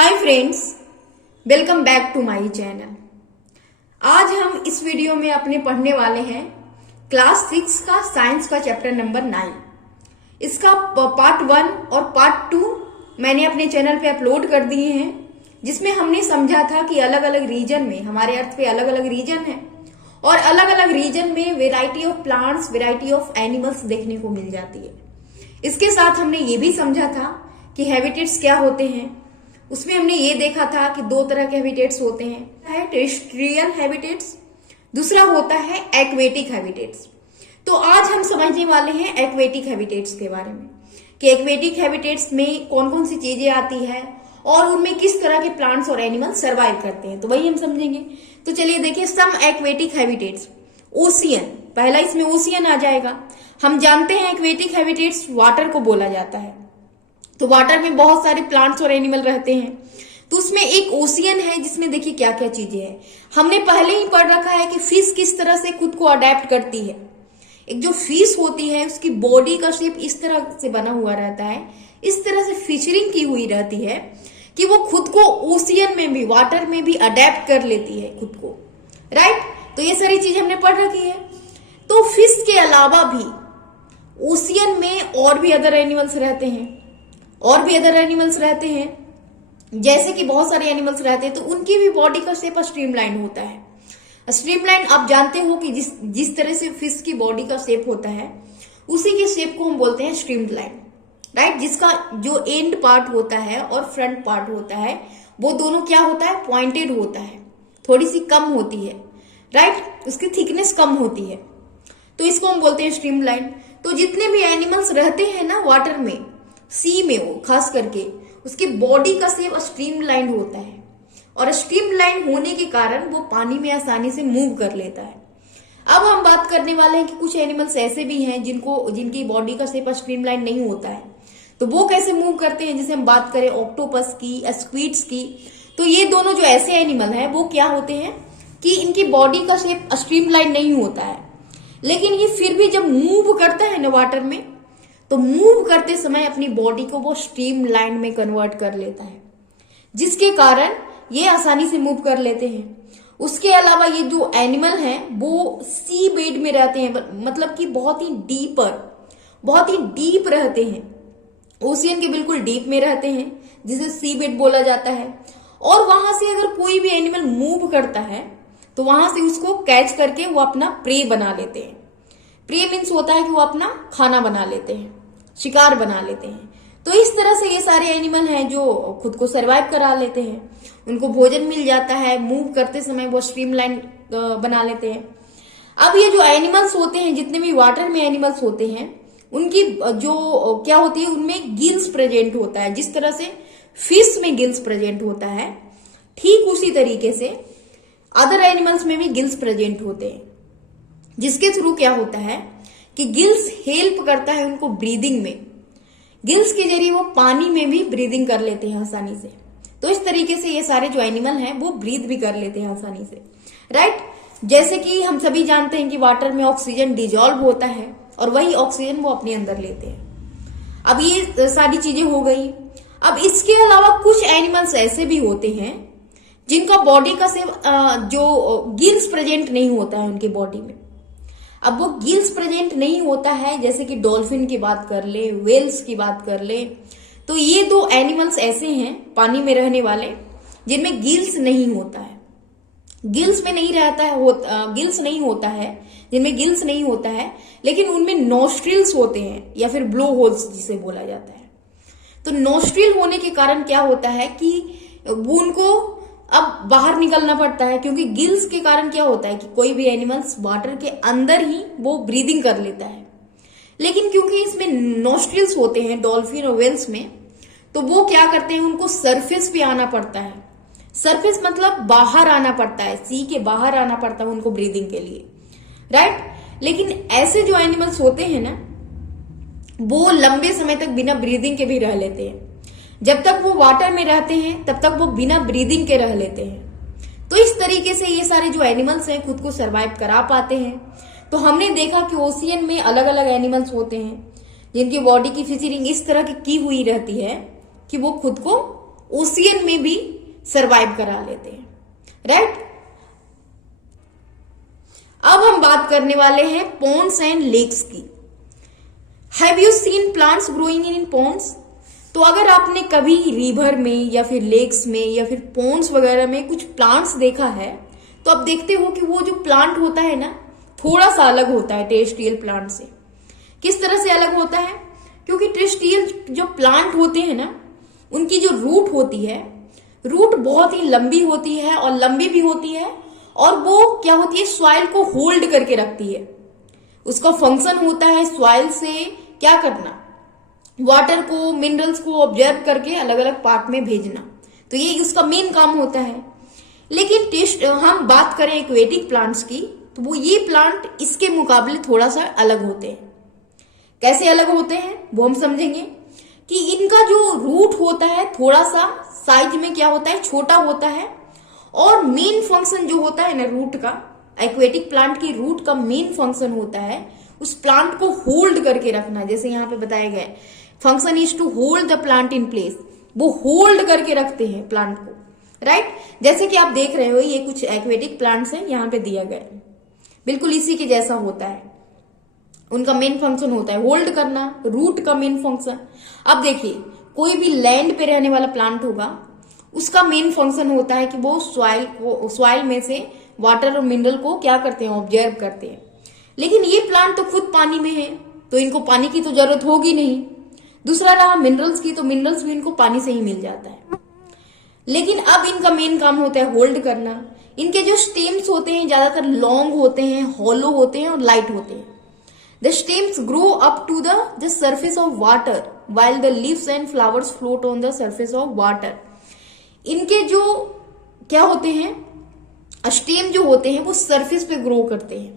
Hi friends, welcome back to my channel. आज हम इस वीडियो में अपने पढ़ने वाले हैं क्लास 6 का साइंस का चैप्टर नंबर 9। इसका पार्ट 1 और पार्ट 2 मैंने अपने चैनल पे अपलोड कर दिए हैं, जिसमें हमने समझा था कि अलग अलग रीजन में, हमारे अर्थ पे अलग अलग रीजन है और अलग अलग रीजन में variety of plants, variety of animals देखने को मिल जाती है। इसके साथ हमने ये भी समझा था कि हैबिटेट्स क्या होते हैं। उसमें हमने ये देखा था कि दो तरह के हैबिटेट्स होते हैं, टेरेस्ट्रियल हैबिटेट्स, दूसरा होता है एक्वेटिक हैबिटेट्स। तो आज हम समझने वाले हैं एक्वेटिक हैबिटेट्स के बारे में कि एक्वेटिक हैबिटेट्स में कौन कौन सी चीजें आती है और उनमें किस तरह के प्लांट्स और एनिमल्स सर्वाइव करते हैं, तो वही हम समझेंगे। तो चलिए देखिए, सम एक्वेटिक हैबिटेट्स। ओशियन, पहला इसमें ओशियन आ जाएगा। हम जानते हैं एक्वेटिक हैबिटेट्स वाटर को बोला जाता है, तो वाटर में बहुत सारे प्लांट्स और एनिमल रहते हैं। तो उसमें एक ओशियन है जिसमें देखिए क्या क्या चीजें हैं। हमने पहले ही पढ़ रखा है कि फिश किस तरह से खुद को अडेप्ट करती है। एक जो फिश होती है उसकी बॉडी का शेप इस तरह से बना हुआ रहता है, इस तरह से फीचरिंग की हुई रहती है कि वो खुद को ओशियन में भी, वाटर में भी अडेप्ट कर लेती है खुद को, राइट। तो ये सारी चीज हमने पढ़ रखी है। तो फिश के अलावा भी ओशियन में और भी अदर एनिमल्स रहते हैं, जैसे कि बहुत सारे एनिमल्स रहते हैं, तो उनकी भी बॉडी का शेप स्ट्रीमलाइन होता है। स्ट्रीमलाइन आप जानते हो कि जिस तरह से फिश की बॉडी का शेप होता है उसी के शेप को हम बोलते हैं स्ट्रीमलाइन, राइट। जिसका जो एंड पार्ट होता है और फ्रंट पार्ट होता है वो दोनों क्या होता है, पॉइंटेड होता है, थोड़ी सी कम होती है, राइट। उसकी थिकनेस कम होती है, तो इसको हम बोलते हैं स्ट्रीमलाइन। तो जितने भी एनिमल्स रहते हैं ना वाटर में, सी में, वो खास करके उसकी बॉडी का शेप स्ट्रीमलाइन होता है और स्ट्रीमलाइन होने के कारण वो पानी में आसानी से मूव कर लेता है। अब हम बात करने वाले हैं कि कुछ एनिमल्स ऐसे भी हैं जिनकी बॉडी का शेप स्ट्रीमलाइन नहीं होता है, तो वो कैसे मूव करते हैं। जैसे हम बात करें ऑक्टोपस की, स्क्विड्स की, तो ये दोनों जो ऐसे एनिमल हैं वो क्या होते हैं कि इनकी बॉडी का शेप स्ट्रीमलाइन नहीं होता है, लेकिन ये फिर भी जब मूव करता है ना वाटर में, तो मूव करते समय अपनी बॉडी को वो स्ट्रीमलाइन में कन्वर्ट कर लेता है, जिसके कारण ये आसानी से मूव कर लेते हैं। उसके अलावा ये जो एनिमल हैं वो सी बेड में रहते हैं, मतलब कि बहुत ही डीप रहते हैं, ओशियन के बिल्कुल डीप में रहते हैं, जिसे सी बेड बोला जाता है। और वहां से अगर कोई भी एनिमल मूव करता है तो वहां से उसको कैच करके वो अपना प्रे बना लेते हैं। प्रे मीन्स होता है कि वो अपना खाना बना लेते हैं, शिकार बना लेते हैं। तो इस तरह से ये सारे एनिमल हैं जो खुद को सरवाइव करा लेते हैं, उनको भोजन मिल जाता है, मूव करते समय वो स्ट्रीमलाइन बना लेते हैं। अब ये जो एनिमल्स होते हैं, जितने भी वाटर में एनिमल्स होते हैं, उनकी जो क्या होती है, उनमें गिल्स प्रेजेंट होता है। जिस तरह से फिश में गिल्स प्रेजेंट होता है, ठीक उसी तरीके से अदर एनिमल्स में भी गिल्स प्रेजेंट होते हैं, जिसके थ्रू क्या होता है कि गिल्स हेल्प करता है उनको ब्रीदिंग में। गिल्स के जरिए वो पानी में भी ब्रीदिंग कर लेते हैं आसानी से। तो इस तरीके से ये सारे जो एनिमल हैं वो ब्रीथ भी कर लेते हैं आसानी से, राइट। जैसे कि हम सभी जानते हैं कि वाटर में ऑक्सीजन डिजॉल्व होता है और वही ऑक्सीजन वो अपने अंदर लेते हैं। अब ये सारी चीजें हो गई। अब इसके अलावा कुछ एनिमल्स ऐसे भी होते हैं जिनका बॉडी का शेप जो गिल्स प्रेजेंट नहीं होता है उनकी बॉडी में। अब वो गिल्स प्रेजेंट नहीं होता है, जैसे कि डॉल्फिन की बात कर ले, व्हेल्स की बात कर ले, तो ये दो एनिमल्स ऐसे हैं पानी में रहने वाले जिनमें गिल्स नहीं होता है। गिल्स नहीं होता है, जिनमें गिल्स नहीं होता है, लेकिन उनमें नोस्ट्रिल्स होते हैं या फिर ब्लो होल्स जिसे बोला जाता है। तो नोस्ट्रिल होने के कारण क्या होता है कि वो उनको अब बाहर निकलना पड़ता है, क्योंकि गिल्स के कारण क्या होता है कि कोई भी एनिमल्स वाटर के अंदर ही वो ब्रीदिंग कर लेता है, लेकिन क्योंकि इसमें नोस्ट्रिल्स होते हैं डॉल्फिन और व्हेल्स में, तो वो क्या करते हैं, उनको सरफेस पे आना पड़ता है। सरफेस मतलब बाहर आना पड़ता है, सी के बाहर आना पड़ता है उनको ब्रीदिंग के लिए, राइट। लेकिन ऐसे जो एनिमल्स होते हैं ना, वो लंबे समय तक बिना ब्रीदिंग के भी रह लेते हैं। जब तक वो वाटर में रहते हैं तब तक वो बिना ब्रीदिंग के रह लेते हैं। तो इस तरीके से ये सारे जो एनिमल्स हैं खुद को सरवाइव करा पाते हैं। तो हमने देखा कि ओशियन में अलग अलग एनिमल्स होते हैं जिनकी बॉडी की फीचरिंग इस तरह की हुई रहती है कि वो खुद को ओशियन में भी सरवाइव करा लेते हैं, राइट। अब हम बात करने वाले हैं पॉन्ड्स एंड लेक्स की। Have you seen plants growing in ponds? तो अगर आपने कभी रिवर में या फिर लेक्स में या फिर पॉन्ड्स वगैरह में कुछ प्लांट्स देखा है, तो आप देखते हो कि वो जो प्लांट होता है ना, थोड़ा सा अलग होता है टेरेस्ट्रियल प्लांट से। किस तरह से अलग होता है? क्योंकि टेरेस्ट्रियल जो प्लांट होते हैं ना, उनकी जो रूट होती है, रूट बहुत ही लंबी होती है और लंबी भी होती है, और वो क्या होती है, सॉइल को होल्ड करके रखती है। उसका फंक्शन होता है सॉइल से क्या करना, वाटर को, मिनरल्स को ऑब्जर्व करके अलग अलग पार्ट में भेजना। तो ये उसका मेन काम होता है। लेकिन हम बात करें एक्वेटिक प्लांट्स की, तो वो ये प्लांट इसके मुकाबले थोड़ा सा अलग होते हैं। कैसे अलग होते हैं वो हम समझेंगे कि इनका जो रूट होता है थोड़ा सा साइज में क्या होता है, छोटा होता है, और मेन फंक्शन जो होता है ना रूट का, एक्वेटिक प्लांट की रूट का मेन फंक्शन होता है उस प्लांट को होल्ड करके रखना। जैसे यहाँ पे बताया गया है, function is to hold the plant in place. वो होल्ड करके रखते हैं प्लांट को, राइट। जैसे कि आप देख रहे हो, ये कुछ एक्वेटिक प्लांट्स हैं, यहाँ पे दिया गया है, बिल्कुल इसी के जैसा होता है। उनका मेन फंक्शन होता है होल्ड करना, रूट का मेन फंक्शन। अब देखिए, कोई भी लैंड पे रहने वाला प्लांट होगा, उसका मेन फंक्शन होता है कि वो सॉइल में से वाटर और मिनरल को क्या करते हैं, ऑब्जर्व करते हैं। लेकिन ये प्लांट तो खुद पानी में है, तो इनको पानी की तो जरूरत होगी नहीं। दूसरा रहा मिनरल्स की, तो मिनरल्स भी इनको पानी से ही मिल जाता है। लेकिन अब इनका मेन काम होता है होल्ड करना। इनके जो स्टेम्स होते हैं ज्यादातर लॉन्ग होते हैं, हॉलो होते हैं और लाइट होते हैं। The stems grow up to the surface of water while the leaves and flowers float on the surface of water। इनके जो क्या होते हैं, स्टेम जो होते हैं वो सरफेस पे ग्रो करते हैं,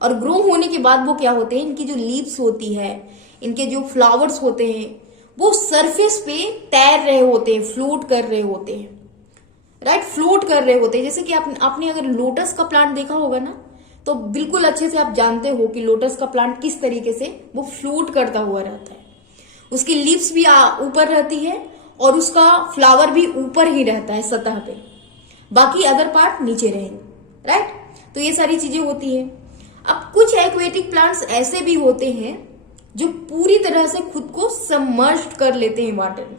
और ग्रो होने के बाद वो क्या होते हैं, इनकी जो लीव्स होती है, इनके जो फ्लावर्स होते हैं, वो सरफेस पे तैर रहे होते हैं, फ्लोट कर रहे होते हैं, राइट, फ्लोट कर रहे होते हैं। जैसे कि आपने अगर लोटस का प्लांट देखा होगा ना, तो बिल्कुल अच्छे से आप जानते हो कि लोटस का प्लांट किस तरीके से वो फ्लोट करता हुआ रहता है। उसकी लीव्स भी ऊपर रहती है और उसका फ्लावर भी ऊपर ही रहता है सतह पे, बाकी अदर पार्ट नीचे रहेंगे, राइट। तो ये सारी चीजें होती है। अब कुछ एक्वेटिक प्लांट्स ऐसे भी होते हैं जो पूरी तरह से खुद को सबमर्ज्ड कर लेते हैं वाटर में,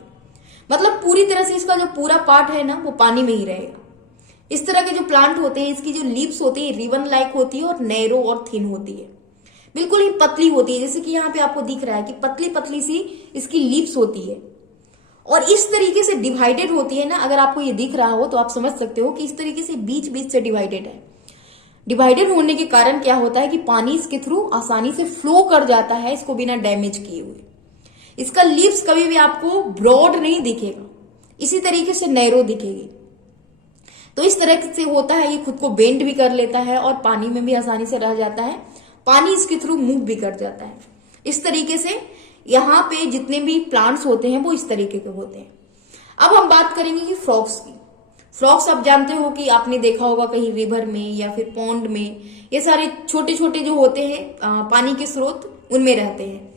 मतलब पूरी तरह से इसका जो पूरा पार्ट है ना वो पानी में ही रहेगा। इस तरह के जो प्लांट होते हैं, इसकी जो लीव्स होती है रिबन लाइक होती है और नैरो और थिन होती है, बिल्कुल ही पतली होती है। जैसे कि यहाँ पे आपको दिख रहा है कि पतली पतली सी इसकी लीव्स होती है, और इस तरीके से डिवाइडेड होती है ना। अगर आपको ये दिख रहा हो तो आप समझ सकते हो कि इस तरीके से बीच बीच से डिवाइडेड है। डिवाइडेड होने के कारण क्या होता है कि पानी इसके थ्रू आसानी से फ्लो कर जाता है, इसको बिना डैमेज किए हुए। इसका लीव्स कभी भी आपको ब्रॉड नहीं दिखेगा, इसी तरीके से नैरो दिखेगी। तो इस तरह से होता है, ये खुद को बेंड भी कर लेता है और पानी में भी आसानी से रह जाता है, पानी इसके थ्रू मूव भी कर जाता है। इस तरीके से यहाँ पे जितने भी प्लांट्स होते हैं वो इस तरीके के होते हैं। अब हम बात करेंगे कि फ्रॉग्स की। फ्रॉग्स आप जानते हो कि आपने देखा होगा कहीं रिवर में या फिर पॉन्ड में, ये सारे छोटे छोटे जो होते हैं पानी के स्रोत, उनमें रहते हैं।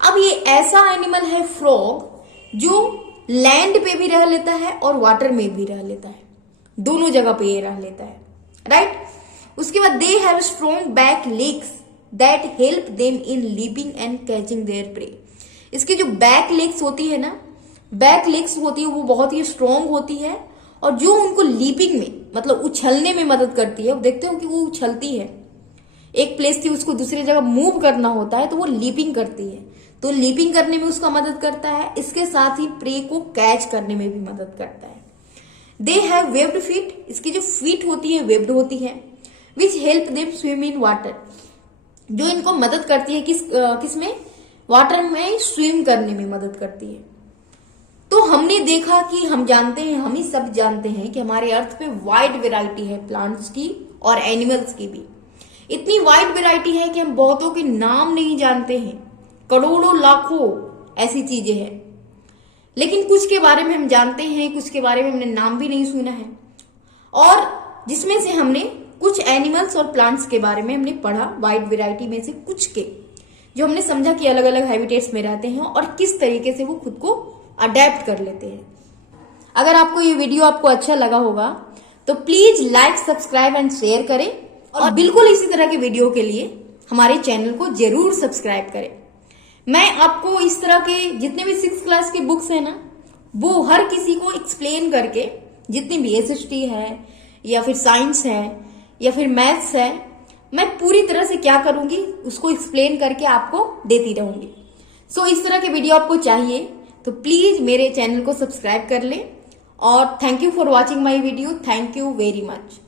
अब ये ऐसा एनिमल है फ्रॉग जो लैंड पे भी रह लेता है और वाटर में भी रह लेता है, दोनों जगह पे ये रह लेता है, राइट। उसके बाद they have strong back legs that help them in leaping and catching there pray. इसकी जो बैक लेग्स होती है ना, बैक लेग्स होती है वो बहुत ही स्ट्रॉन्ग होती है, और जो उनको लीपिंग में मतलब उछलने में मदद करती है। देखते हो कि वो उछलती है, एक प्लेस से उसको दूसरी जगह मूव करना होता है तो वो लीपिंग करती है, तो लीपिंग करने में उसका मदद करता है। इसके साथ ही प्रे को कैच करने में भी मदद करता है। दे हैव वेब्ड फीट, इसकी जो फीट होती है वेब्ड होती है, which help them swim in water, जो इनको मदद करती है किसमें, वाटर में स्विम करने में मदद करती है। तो हमने देखा कि हम जानते हैं, हम ही सब जानते हैं कि हमारे अर्थ पे वाइड वैरायटी है प्लांट्स की और एनिमल्स की भी। इतनी वाइड वैरायटी है कि हम बहुतों के नाम नहीं जानते हैं, करोड़ों लाखों ऐसी चीजें हैं। लेकिन कुछ के बारे में हम जानते हैं, कुछ के बारे में हमने नाम भी नहीं सुना है, और जिसमें से हमने कुछ एनिमल्स और प्लांट्स के बारे में हमने पढ़ा, वाइड वैरायटी में से कुछ के, जो हमने समझा कि अलग अलग हैबिटेट्स में रहते हैं और किस तरीके से वो खुद को अडेप्ट कर लेते हैं। अगर आपको ये वीडियो आपको अच्छा लगा होगा तो please like, subscribe and share करें, और बिल्कुल इसी तरह के वीडियो के लिए हमारे चैनल को जरूर सब्सक्राइब करें। मैं आपको इस तरह के जितने भी 6th क्लास के बुक्स है ना, वो हर किसी को एक्सप्लेन करके, जितनी भी एसएसटी है या फिर साइंस है या फिर मैथ्स है, मैं पूरी तरह से क्या करूंगी उसको एक्सप्लेन करके आपको देती रहूंगी। सो इस तरह के वीडियो आपको चाहिए तो प्लीज मेरे चैनल को सब्सक्राइब कर लें, और thank you for watching my video. Thank you very much.